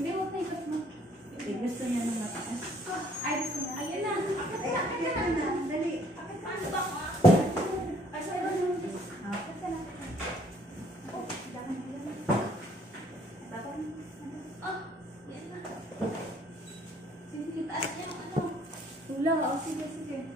Hindi, huwag na ikot mo. Gusto niya ng mataas. Ay, gusto na. Ayun na. Akit na. Dali. Akit na. Ano ba? Ay, sorry. Akit na. Oh, dahan mo yan. Dahan. Oh, yan na. Sige, taas niya yung ano. Tula. Oh, sige, sige.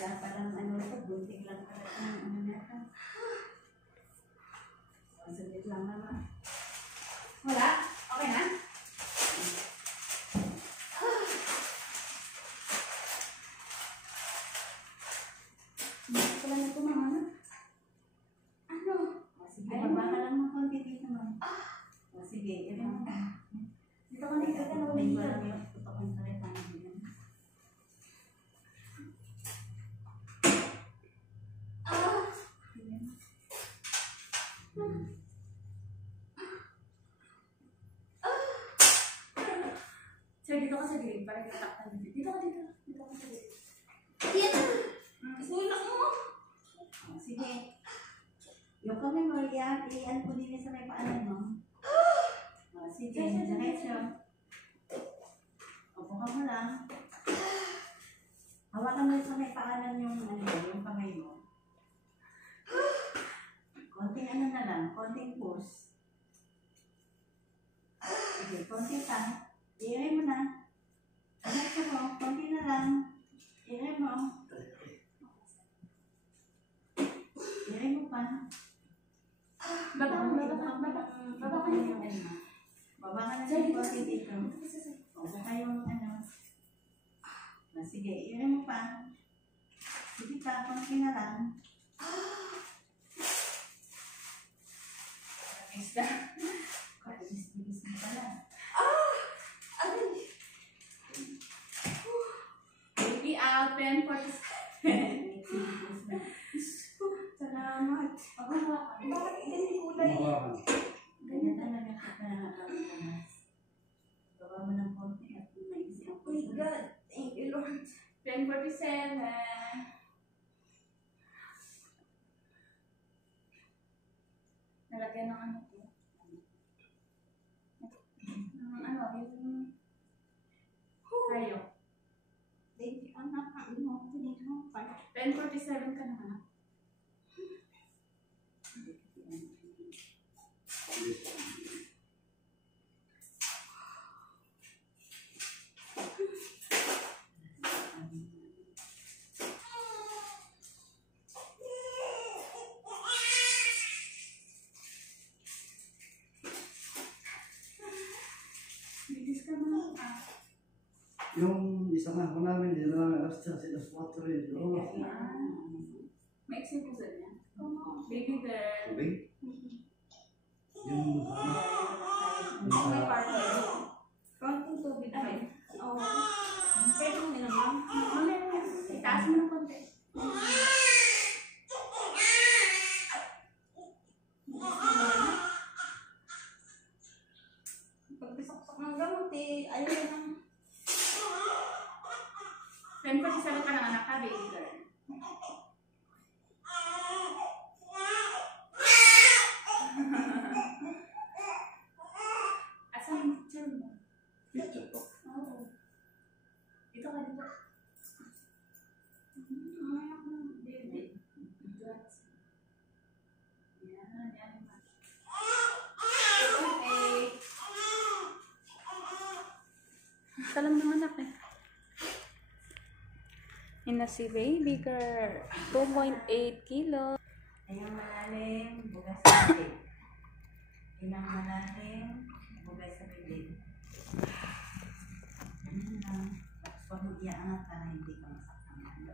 Parang ano ito, bunting lang talaga ang ano natin. Saglit lang naman. Wala? Okay na? Hindi ko lang ito mga ano. Ano? Sige, baba ka lang ng konti dito naman. Sige, ito mo. Dito ka dito ka na May walang yung tutokon sa rin. Sir, dito ka sa gilid para kitaktan dito. Dito ka dito. Dito ka sa gilid. Yan! Sulak mo! Sige. Yung kamay mo, iyan po din sa may paanan mo. Sige, diretso. Upo ka mo lang. Hawakan mo sa may paanan yung kamay mo. Konting ano na lang, konting push. Sige, konting pa. I-aray mo na. Diretso mo, konti na lang. I-aray mo. I-aray mo pa. Baba ka na yung Baba ka na yung konti dito. Upo kayong ano. Sige, i-aray mo pa. Sige pa, konti na lang. Isda. Bilis mo pala. Baby out, 10:47. Salamat. Bakit ganyan kulay? Ganyan talaga kita nakakapanas. Gawa mo ng konti at maisip Oh my God. Thank you, Lord. 10:47. Nalagyan ng ano ko. Ano, yung kayo. Thank you, anak. Ano mo? 10:47 ka na, anak. Bilis ka na. Yung isang ako namin, hindi namin alas 4 rin. May exhibition niya. Baby girl. Tubig? Yung May partner. Konting tubig. Ay. Oo. Pwede mo nilang mamaya. Itaas mo ng konti. Pagpisok-sok ng gamot ayaw na. 10:47 ka ng anak ka, baby girl. Asan yung picture mo? picture po. Oo. Dito ka dito. Baby. Yan. Okay. Basta lang naman ako eh. na si baby girl. 2.8 kilo. Ayang malalim, bugas sa bibig. Inang malalim, bugas sa bibig. Ganun lang. Tapos pag mag-iangat ka na hindi ka masaktan.